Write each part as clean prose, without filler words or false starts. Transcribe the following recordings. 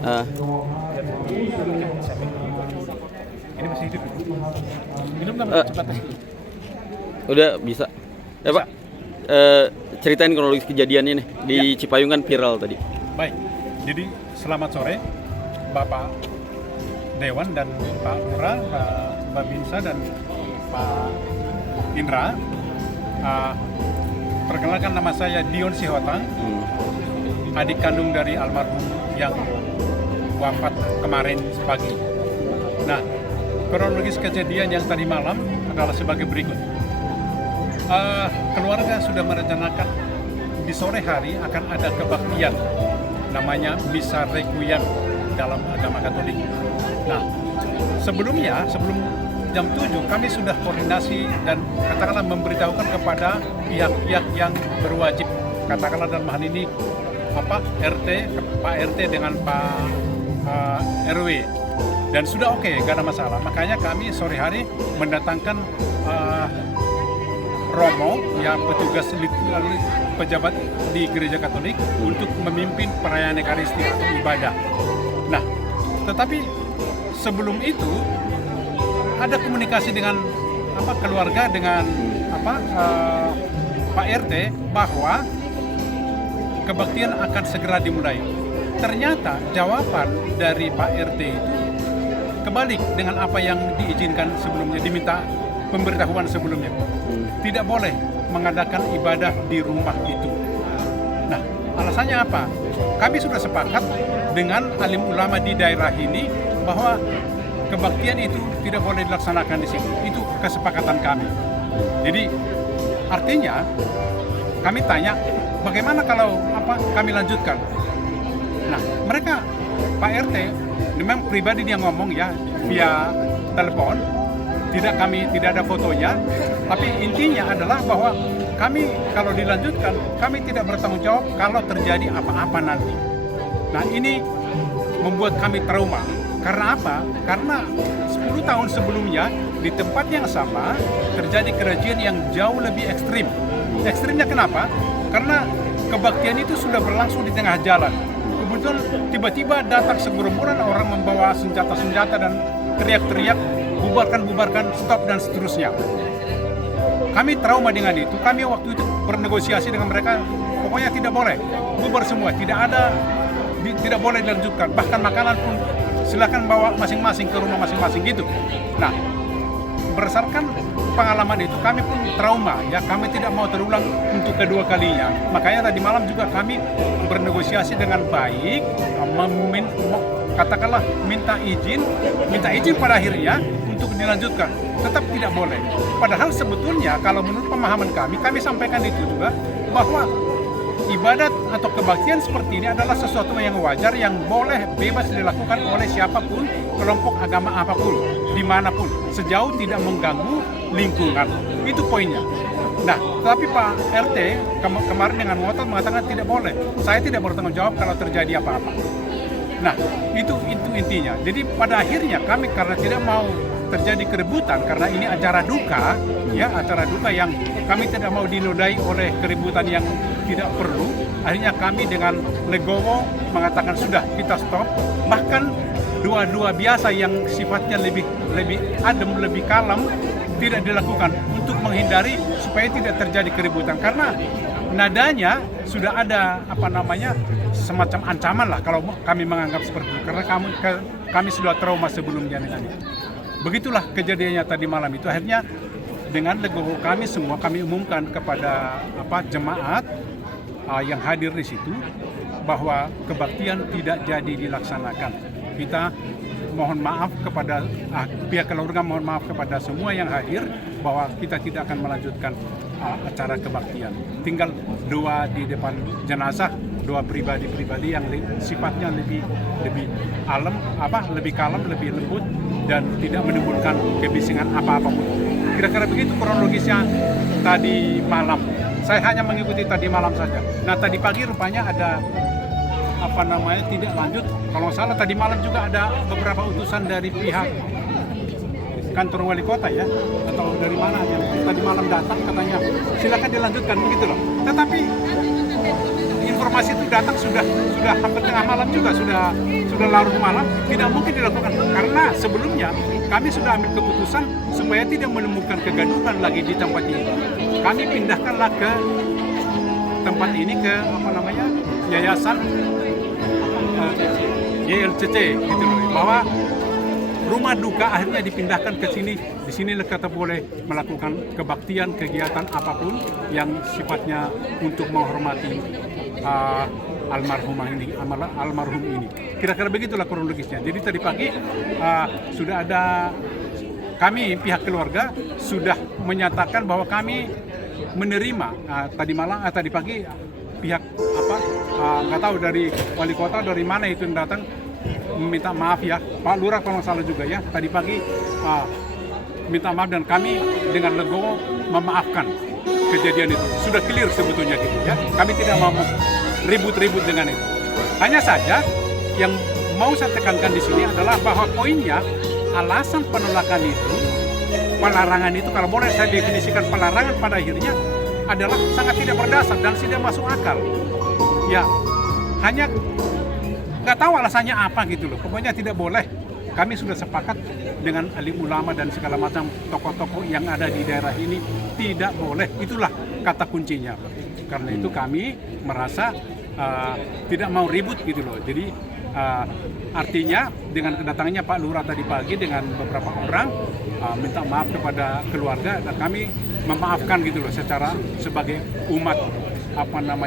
Ah, Ini masih hidup. Minum nggak Eh. cepat dulu. udah bisa. Pak, ceritain kronologis kejadiannya nih di Cipayung kan viral tadi. Baik. Jadi selamat sore Bapak Dewan dan Pak Lurah, Mbak Binsa dan Pak Indra. Perkenalkan, nama saya Dion Sihotang, adik kandung dari almarhum yang wafat kemarin pagi. Nah, kronologis kejadian yang tadi malam adalah sebagai berikut. Keluarga sudah merencanakan di sore hari akan ada kebaktian, namanya Misa Requiem dalam agama Katolik. Nah, sebelum jam 7 kami sudah koordinasi dan katakanlah memberitahukan kepada pihak-pihak yang berwajib, katakanlah dalam hal ini RT, Pak RT dengan Pak RW, dan sudah oke, nggak ada masalah. Makanya kami sore hari mendatangkan Romo, ya petugas pejabat di Gereja Katolik untuk memimpin perayaan Ekaristi atau ibadah. Nah, tetapi sebelum itu ada komunikasi dengan keluarga, dengan Pak RT bahwa kebaktian akan segera dimulai. Ternyata jawaban dari Pak RT itu kebalik dengan apa yang diizinkan sebelumnya, diminta pemberitahuan sebelumnya. Tidak boleh mengadakan ibadah di rumah itu. Nah, alasannya apa? Kami sudah sepakat dengan alim ulama di daerah ini bahwa kebaktian itu tidak boleh dilaksanakan di situ. Itu kesepakatan kami. Jadi artinya kami tanya, bagaimana kalau kami lanjutkan? Nah, mereka Pak RT memang pribadi dia ngomong ya via telepon, tidak ada fotonya, tapi intinya adalah bahwa kami kalau dilanjutkan, kami tidak bertanggung jawab kalau terjadi apa-apa nanti. Nah, ini membuat kami trauma. Karena apa? Karena 10 tahun sebelumnya di tempat yang sama terjadi kejadian yang jauh lebih ekstrim. Ekstrimnya kenapa? Karena kebaktian itu sudah berlangsung di tengah jalan. Kebetulan tiba-tiba datang segerombolan orang membawa senjata-senjata dan teriak-teriak, bubarkan, stop, dan seterusnya. Kami trauma dengan itu. Kami waktu itu bernegosiasi dengan mereka, pokoknya tidak boleh, bubar semua, tidak boleh dilanjutkan. Bahkan makanan pun silakan bawa masing-masing ke rumah masing-masing gitu. Nah, berdasarkan pengalaman itu kami pun trauma ya, kami tidak mau terulang untuk kedua kalinya. Makanya tadi malam juga kami bernegosiasi dengan baik, katakanlah minta izin pada akhirnya untuk dilanjutkan. Tetap tidak boleh. Padahal sebetulnya kalau menurut pemahaman kami sampaikan itu juga bahwa ibadat atau kebaktian seperti ini adalah sesuatu yang wajar, yang boleh bebas dilakukan oleh siapapun, kelompok agama apapun, dimanapun, sejauh tidak mengganggu lingkungan. Itu poinnya. Nah, tapi Pak RT kemarin dengan ngotot mengatakan tidak boleh. Saya tidak bertanggung jawab kalau terjadi apa-apa. Nah, itu intinya. Jadi pada akhirnya kami karena tidak mau terjadi keributan, karena ini acara duka, ya acara duka yang kami tidak mau dinodai oleh keributan yang tidak perlu. Akhirnya kami dengan legowo mengatakan sudah, kita stop. Bahkan dua biasa yang sifatnya lebih adem, lebih kalem tidak dilakukan untuk menghindari supaya tidak terjadi keributan, karena nadanya sudah ada semacam ancaman lah kalau kami menganggap seperti itu, karena kami sudah trauma sebelumnya dengan itu. Begitulah kejadiannya tadi malam itu. Akhirnya dengan legowo kami semua, kami umumkan kepada jemaat yang hadir di situ bahwa kebaktian tidak jadi dilaksanakan. Kita mohon maaf kepada pihak keluarga, mohon maaf kepada semua yang hadir bahwa kita tidak akan melanjutkan acara kebaktian. Tinggal doa di depan jenazah, doa pribadi yang sifatnya lebih kalem, lebih lembut dan tidak menimbulkan kebisingan apa-apapun. Kira-kira begitu kronologisnya tadi malam. Saya hanya mengikuti tadi malam saja. Nah, tadi pagi rupanya ada tidak lanjut. Kalau nggak salah tadi malam juga ada beberapa utusan dari pihak kantor wali kota ya, atau dari mana yang tadi malam datang katanya silakan dilanjutkan begitu loh. Tetapi informasi itu datang sudah hampir tengah malam juga, sudah larut malam, tidak mungkin dilakukan karena sebelumnya kami sudah ambil keputusan supaya tidak menemukan kegaduhan lagi di tempat ini. Kami pindahkanlah ke tempat ini ke yayasan YLCC gitu loh, bahwa rumah duka akhirnya dipindahkan ke sini. Di sini kita boleh melakukan kebaktian, kegiatan apapun yang sifatnya untuk menghormati almarhum ini. Kira-kira begitulah kronologisnya. Jadi tadi pagi sudah ada, kami pihak keluarga sudah menyatakan bahwa kami menerima tadi pagi pihak nggak tahu dari wali kota dari mana itu yang datang minta maaf ya, Pak Lurah kalau nggak salah juga ya, tadi pagi minta maaf dan kami dengan legowo memaafkan kejadian itu. Sudah clear sebetulnya gitu ya. Kami tidak mau ribut-ribut dengan itu. Hanya saja yang mau saya tekankan di sini adalah bahwa poinnya alasan penolakan itu, pelarangan itu, kalau boleh saya definisikan pelarangan pada akhirnya adalah sangat tidak berdasar dan tidak masuk akal. Ya, hanya nggak tahu alasannya apa gitu loh. Pokoknya tidak boleh. Kami sudah sepakat dengan alim ulama dan segala macam tokoh-tokoh yang ada di daerah ini, tidak boleh. Itulah kata kuncinya. Karena itu kami merasa tidak mau ribut gitu loh. Jadi artinya dengan kedatangannya Pak Lurah tadi pagi dengan beberapa orang minta maaf kepada keluarga dan kami memaafkan gitu loh secara sebagai umat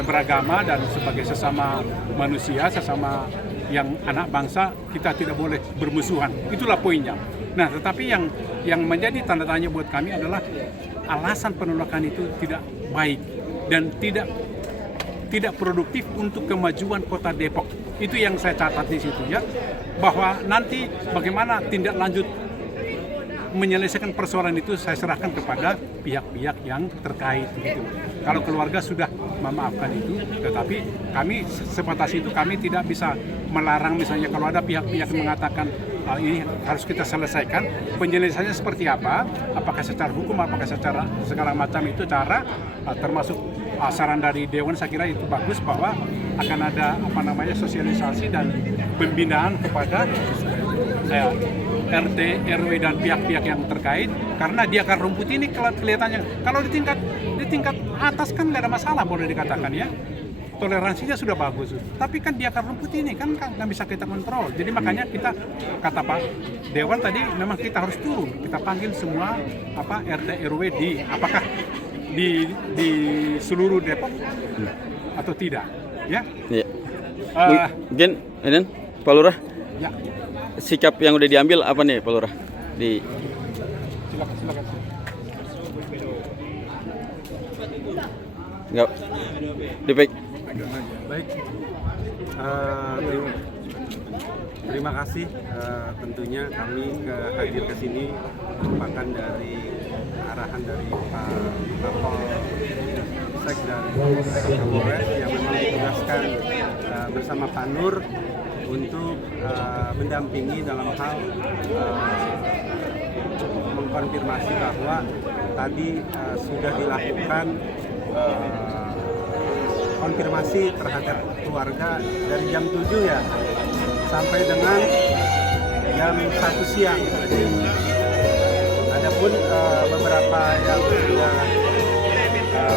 beragama dan sebagai sesama manusia, sesama yang anak bangsa, kita tidak boleh bermusuhan. Itulah poinnya. Nah, tetapi yang menjadi tanda tanya buat kami adalah alasan penolakan itu tidak baik dan tidak produktif untuk kemajuan Kota Depok. Itu yang saya catat di situ ya. Bahwa nanti bagaimana tindak lanjut menyelesaikan persoalan itu saya serahkan kepada pihak-pihak yang terkait gitu. Kalau keluarga sudah memaafkan itu, tetapi kami sebatas itu kami tidak bisa melarang misalnya kalau ada pihak-pihak yang mengatakan ini harus kita selesaikan, penyelesaiannya seperti apa, apakah secara hukum, apakah secara segala macam itu cara, termasuk saran dari Dewan saya kira itu bagus bahwa akan ada sosialisasi dan pembinaan kepada RT, RW dan pihak-pihak yang terkait karena di akar rumput ini kelihatannya kalau di tingkat atas kan nggak ada masalah boleh dikatakan ya, toleransinya sudah bagus, tapi kan di akar rumput ini kan nggak bisa kita kontrol. Jadi makanya kita kata Pak Dewan tadi memang kita harus turun, kita panggil semua RT RW apakah di seluruh Depok atau tidak ya. Mungkin ini Pak Lurah ya. Sikap yang udah diambil apa nih Pak Lurah? Silakan. Enggak. Baik. Terima kasih. Tentunya kami hadir ke sini merupakan dari arahan dari Pak Kapolsek dan Kapolres yang memang ditugaskan bersama Pak Nur untuk mendampingi dalam hal mengkonfirmasi bahwa tadi sudah dilakukan konfirmasi terhadap keluarga dari jam 7 ya sampai dengan jam 1 siang. Jadi adapun beberapa yang sudah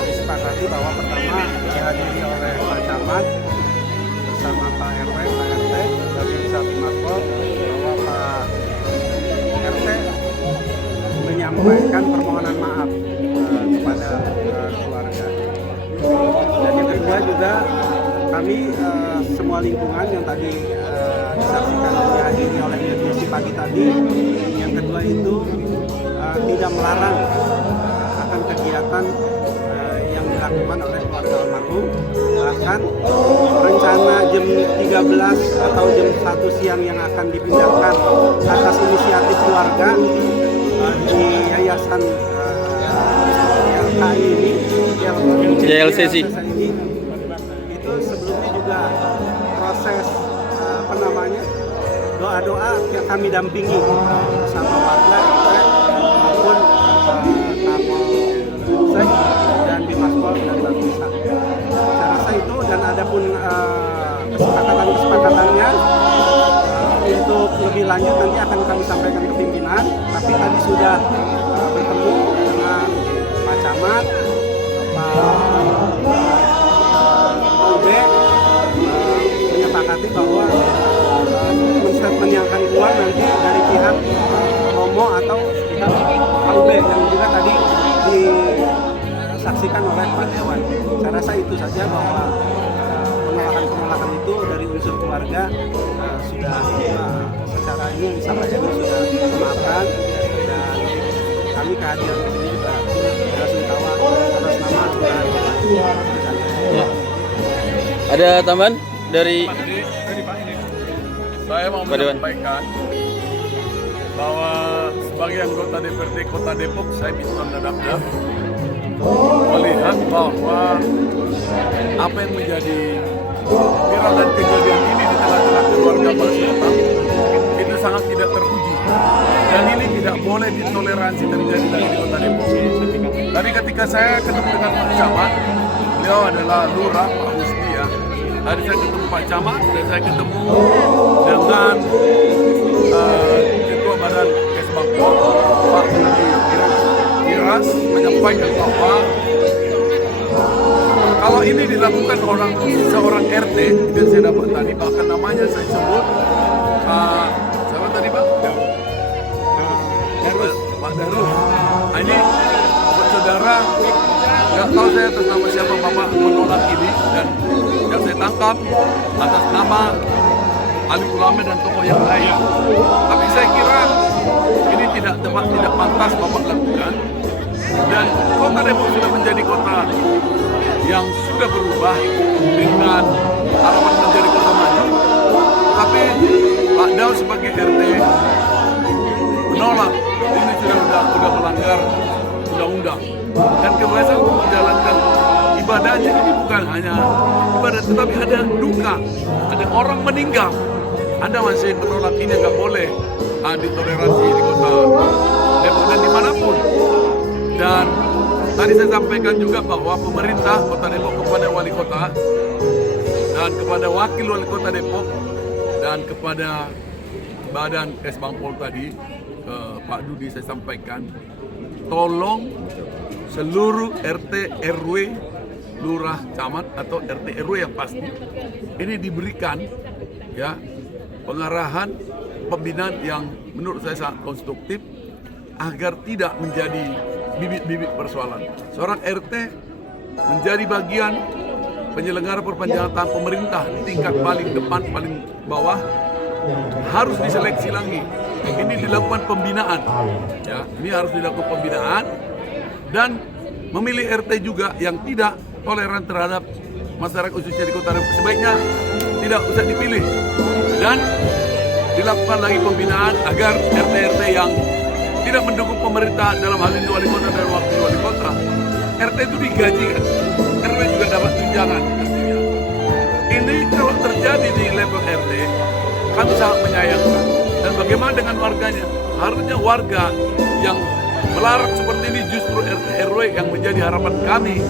disepakati bahwa pertama dihadiri oleh Pak Camat bersama Pak RW, Pak RT, dari satu Matkop bahwa Pak RT menyampaikan permohonan maaf kepada keluarga. Dan yang kedua juga kami semua lingkungan yang tadi disaksikan dan dihadiri oleh mediasi pagi tadi, yang kedua itu tidak melarang akan kegiatan yang dilakukan oleh keluarga almarhum. Bahkan rencana jam 13 atau jam 1 siang yang akan dipindahkan atas inisiatif keluarga di yayasan YLKI ini, YLCC ini, itu sebelumnya juga proses doa-doa yang kami dampingi sama warga maupun Kapolsek dan Bimaspol dan Babinsa. Saya rasa itu, dan adapun berdasarkan kesepakatannya untuk lebih lanjut nanti akan kami sampaikan ke pimpinan. Tapi tadi sudah bertemu dengan Pak Camat, Pak OB, menyepakati bahwa statement yang akan keluar nanti dari pihak Romo atau pihak AUB yang juga tadi disaksikan oleh Pak Dewan. Saya rasa itu saja, bahwa penolakan itu dari unsur keluarga sudah secara ini disampaikan sudah memaafkan, dan kami kehadiran di sini juga belasungkawa atas nama keluarga. Ya. Ada tambahan dari Saya mau Pak Dewan menyampaikan bahwa sebagai anggota DPRD Kota Depok, saya bisa mendadak melihat bahwa apa yang menjadi viral dan kejadian ini di tengah-tengah keluarga Pak Sultan itu sangat tidak terpuji, dan ini tidak boleh ditoleransi terjadi lagi di Kota Depok. Tadi ketika saya ketemu dengan Pak Camat, beliau adalah Lurah Pak Husni ya. Tadi saya ketemu Pak Camat dan saya ketemu dengan Ketua Badan Kesbangpol Pak Budi Giras, menyampaikan bahwa kalau ini dilakukan seorang RT, dan saya dapat tadi bahkan namanya saya sebut siapa tadi Pak? Pak Darus. Nah, ini saudara, nggak tahu saya atas nama siapa Bapak menolak ini, dan yang saya tangkap atas nama alim ulama dan tokoh yang lain. Tapi saya kira ini tidak tepat, tidak pantas Bapak lakukan. Dan Kota Depok sudah menjadi kota yang sudah berubah dengan harapan menjadi kota maju. Tapi Pak Dau sebagai RT menolak, ini sudah melanggar undang-undang. Dan kebiasaan untuk menjalankan ibadahnya ini bukan hanya ibadah, tetapi ada duka, ada orang meninggal. Anda masih menolak ini, nggak boleh ditoleransi di Kota Depok dan dimanapun. Dan tadi saya sampaikan juga bahwa pemerintah Kota Depok kepada wali kota dan kepada wakil wali kota Depok dan kepada Badan Kesbangpol tadi, Pak Dudi, saya sampaikan, tolong seluruh RT RW, lurah, camat atau RT RW yang pasti ini diberikan ya pengarahan, pembinaan yang menurut saya sangat konstruktif agar tidak menjadi bibit-bibit persoalan. Seorang RT menjadi bagian penyelenggara perpanjangan tangan pemerintah di tingkat paling depan, paling bawah, harus diseleksi lagi. Ini dilakukan pembinaan, ya. Ini harus dilakukan pembinaan dan memilih RT juga yang tidak toleran terhadap masyarakat khususnya di Kota Depok. Sebaiknya tidak usah dipilih dan dilakukan lagi pembinaan agar RT-RT yang tidak mendukung pemerintah dalam hal ini wali kota dan wakil wali kota, RT itu digaji kan, RW juga dapat tunjangan. Ini kalau terjadi di level RT, kami sangat menyayangkan. Dan bagaimana dengan warganya? Harusnya warga yang melarang seperti ini justru RT RW yang menjadi harapan kami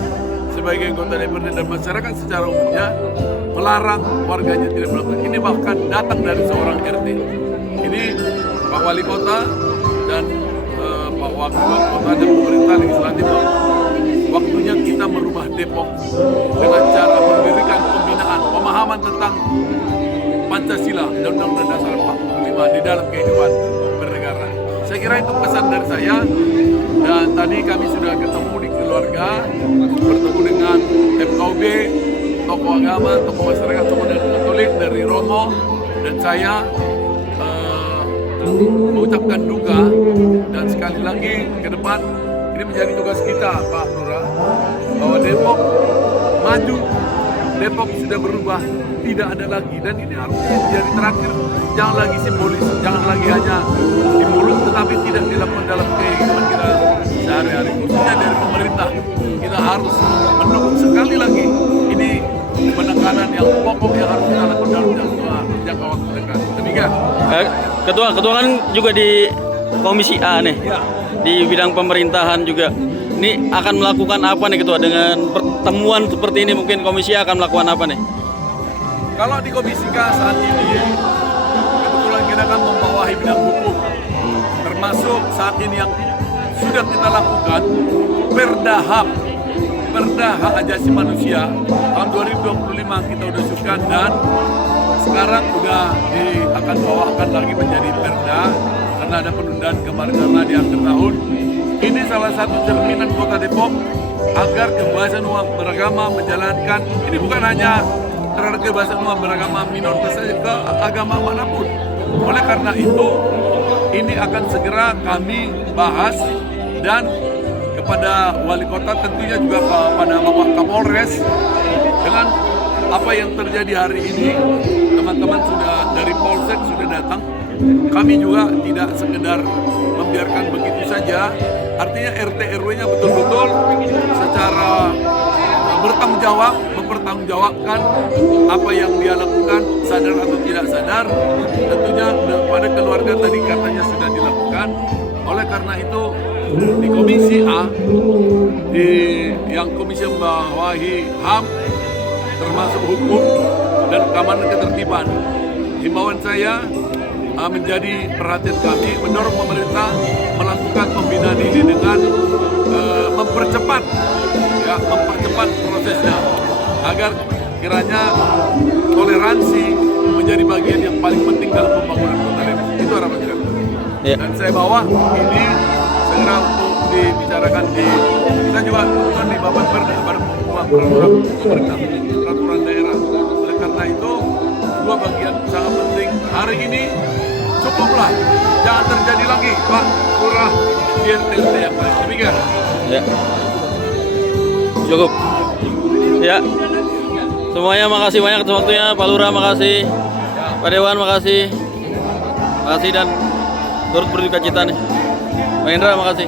sebagai anggota DPRD dan masyarakat secara umumnya, melarang warganya tidak melakukan ini, bahkan datang dari seorang RT. Ini Pak Wali Kota dan Pak Wakil Wali Kota dan pemerintah legislatif, waktunya kita merubah Depok dengan cara memberikan pembinaan, pemahaman tentang Pancasila dan Undang-Undang Dasar 45 di dalam kehidupan bernegara. Saya kira itu pesan dari saya. Dan tadi kami sudah ketemu di keluarga, bertemu dengan FKUB, tokoh agama, tokoh masyarakat, tokoh dari Katolik, dari Romo, dan saya mengucapkan duka. Dan sekali lagi ke depan ini menjadi tugas kita, Pak Lurah, bahwa Depok maju, Depok sudah berubah, tidak ada lagi, dan ini harus menjadi terakhir. Jangan lagi simbolis, jangan lagi hanya di mulut, tetapi tidak dilakukan dalam kehidupan kita sehari-hari, khususnya dari pemerintah. Kita harus mendukung sekali lagi. Ini penekanan yang pokok yang harus kita lakukan dalam jangka waktu dekat. Demikian. Ketua kan juga di Komisi A nih, di bidang pemerintahan juga. Ini akan melakukan apa nih Ketua dengan pertemuan seperti ini? Mungkin Komisi A akan melakukan apa nih? Kalau di Komisi K saat ini kebetulan kita kan membawahi bidang hukum, termasuk saat ini yang sudah kita lakukan Perda HAM, Perda Hak Asasi Manusia tahun 2025 kita udah susun dan sekarang udah akan bawakan lagi menjadi Perda karena ada penundaan kemarin karena di akhir tahun. Ini salah satu cerminan Kota Depok agar kebebasan umat beragama menjalankan, ini bukan hanya terhadap kebebasan umat beragama minoritas saja, ke agama manapun. Oleh karena itu, ini akan segera kami bahas dan kepada wali kota tentunya juga kepada Bapak Kapolres dengan apa yang terjadi hari ini. Teman-teman sudah dari Polsek sudah datang. Kami juga tidak sekedar membiarkan begitu saja. Artinya RT RW-nya betul-betul secara bertanggung jawab, mempertanggungjawabkan apa yang dia lakukan, sadar atau tidak sadar. Tentunya pada keluarga tadi katanya sudah dilakukan. Oleh karena itu di Komisi A, yang komisi yang membawahi HAM, termasuk hukum dan keamanan ketertiban, himbauan saya menjadi perhatian kami mendorong pemerintah melakukan pembinaan ini dengan mempercepat prosesnya agar kiranya toleransi menjadi bagian yang paling penting dalam pembangunan Kota Depok. Itu harapan saya. Ya. Dan saya bawa ini segera untuk dibicarakan kita juga turunkan di Bapak Perda pada peraturan daerah. Oleh karena itu dua bagian sangat penting. Hari ini cukuplah, jangan terjadi lagi Pak Lurah di RT yang lain. Demikian. Ya. Cukup. Ya. Semuanya makasih banyak atas waktunya, Pak Lurah makasih. Pak Dewan makasih. Makasih dan turut berduka cita nih. Pak Indra makasih.